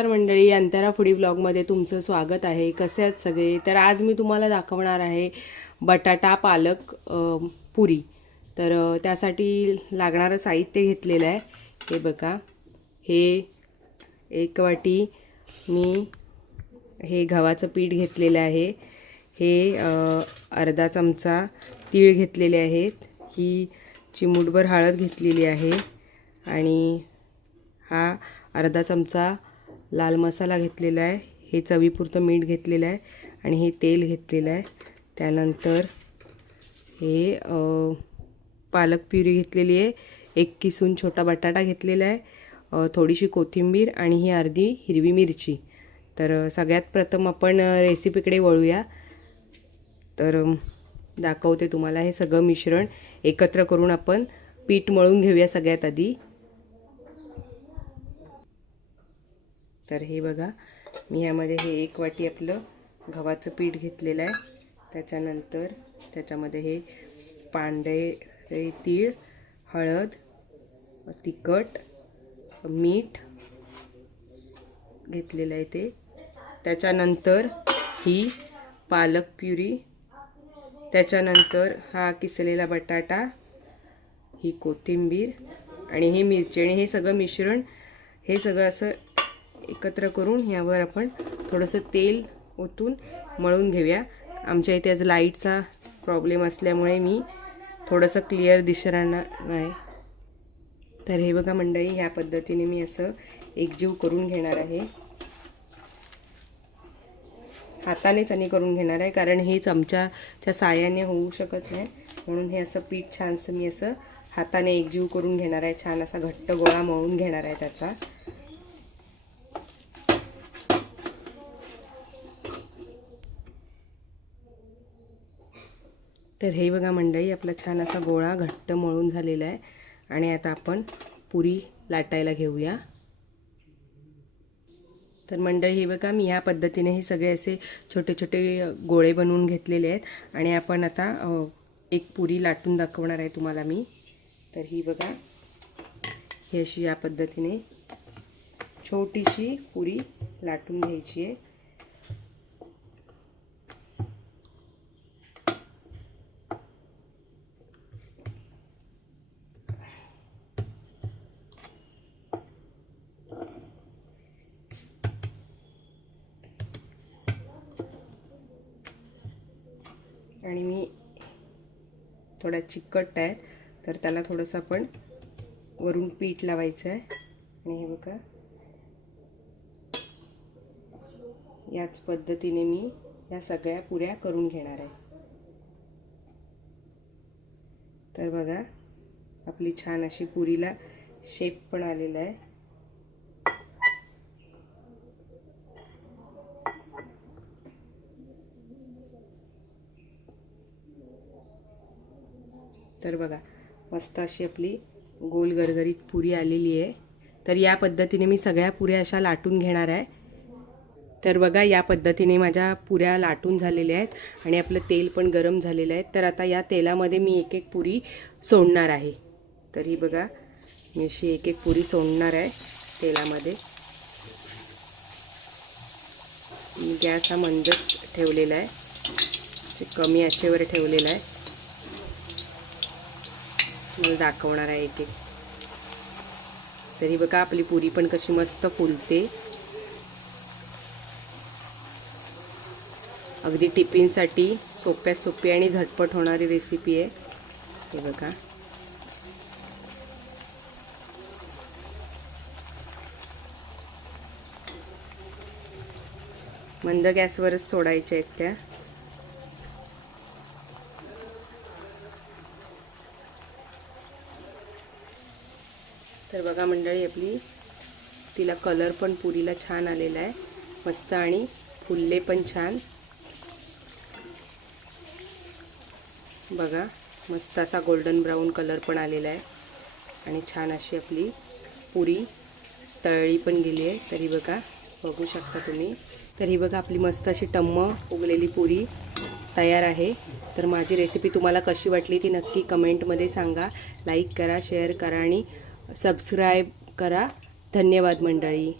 नमस्कार मंडळी, अंतरा फूडी ब्लॉगमध्ये तुमचं स्वागत आहे. कसे आहेत सगळे? तर आज मी तुम्हाला दाखवणार आहे बटाटा पालक पुरी. तर त्यासाठी लागणारं साहित्य घेतलेलं आहे. हे बघा, हे 1 वाटी मी हे गव्हाचं पीठ घेतलेलं आहे. हे अर्धा चमचा तीळ घेतलेले आहेत. ही चिमूटभर हळद घेतलेली आहे आणि हा अर्धा चमचा लाल मसाला घेतलेला आहे. हे चवीपुरतं मीठ घेतलेलं आहे आणि हे तेल घेतलेलं आहे. त्यानंतर हे पालक प्युरी घेतलेली आहे. 1 किसून छोटा बटाटा घेतलेला आहे. थोडीशी कोथिंबीर आणि ही अर्धी हिरवी मिरची. तर सगळ्यात प्रथम आपण रेसिपीकडे वळूया. तर दाखवते तुम्हाला. हे सगळं मिश्रण एकत्र करून आपण पीठ मळून घेऊया सगळ्यात आधी. तर हे बघा, मी यामध्ये हे 1 वाटी आपलं गव्हाचं पीठ घेतलेलं आहे. त्याच्यानंतर त्याच्यामध्ये हे पांढरे तीळ, हळद, तिखट, मीठ घेतलेलं आहे ते. त्याच्यानंतर ही पालक प्युरी, त्याच्यानंतर हा किसलेला बटाटा, ही कोथिंबीर आणि ही मिरची आणि हे सगळं मिश्रण हे सगळं असं एकत्र करून यावर आपण थोडंसं तेल ओतून मळून घेऊया. आमच्या इथे आज लाईटचा प्रॉब्लेम असल्यामुळे मी थोडंसं क्लिअर दिसणार नाही. तर हे बघा मंडळी, ह्या पद्धतीने मी असं एकजीव करून घेणार आहे. हातानेच आणि करून घेणार आहे, कारण हे चमच्याच्या साहाय्याने होऊ शकत नाही. म्हणून हे असं पीठ छानसं मी असं हाताने एकजीव करून घेणार आहे. छान असा घट्ट गोळा मळून घेणार आहे त्याचा. तर हे बघा मंडळी, आपला छान असा गोळा घट्ट मळून झालेला आहे. आणि आता आपण पुरी लाटायला घेऊया. तर मंडळी हे बघा, मी ह्या पद्धतीने हे सगळे असे छोटे छोटे गोळे बनवून घेतलेले आहेत. आणि आपण आता एक पुरी लाटून दाखवणार आहे तुम्हाला मी. तर ही बघा, ही अशी या पद्धतीने छोटीशी पुरी लाटून घ्यायची आहे. आणि मी थोडा चिकट आहे, तर त्याला थोडंसं आपण वरून पीठ लावायचं आहे. आणि हे बघा, याच पद्धतीने मी या सगळ्या पुऱ्या करून घेणार आहे. तर बघा, आपली छान अशी पुरीला शेप पण आलेला आहे. तर बघा, मस्त अशी आपली गोल गरगरीत पुरी आलेली आहे. तर या पद्धतीने मी सगळ्या पुऱ्या अशा लाटून घेणार आहे. तर बघा, या पद्धतीने माझ्या पुऱ्या लाटून झालेल्या आहेत आणि आपलं तेल पण गरम झालेलं आहे. तर आता या तेलामध्ये मी एक एक पुरी सोडणार आहे. तर ही बघा, मी अशी एक एक पुरी सोडणार आहे तेलामध्ये. मी गॅस हा मंदच ठेवलेला आहे, कमी आचेवर ठेवलेला आहे. मला दाखवणार आहे एक एक. तरी बघा, आपली पुरी पण कशी मस्त फुलते. अगदी टिफिनसाठी सोप्यात सोपी आणि झटपट होणारी रेसिपी आहे. हे बघा, मंद गॅसवरच सोडायच्या आहेत त्या. तर बघा मंडळी, आपली तिला कलर पण पुरीला छान आलेला आहे मस्त, आणि फुलले पण छान. बघा, मस्त असा गोल्डन ब्राऊन कलर पण आलेला आहे आणि छान अशी आपली पुरी तळली पण गेली आहे. तरी बघा, बघू शकता तुम्ही. तरी बघा, आपली मस्त अशी टम्म उगलेली पुरी तयार आहे. तर माझी रेसिपी तुम्हाला कशी वाटली ती नक्की कमेंटमध्ये सांगा. लाईक करा, शेअर करा आणि सबस्क्राईब करा. धन्यवाद मंडळी.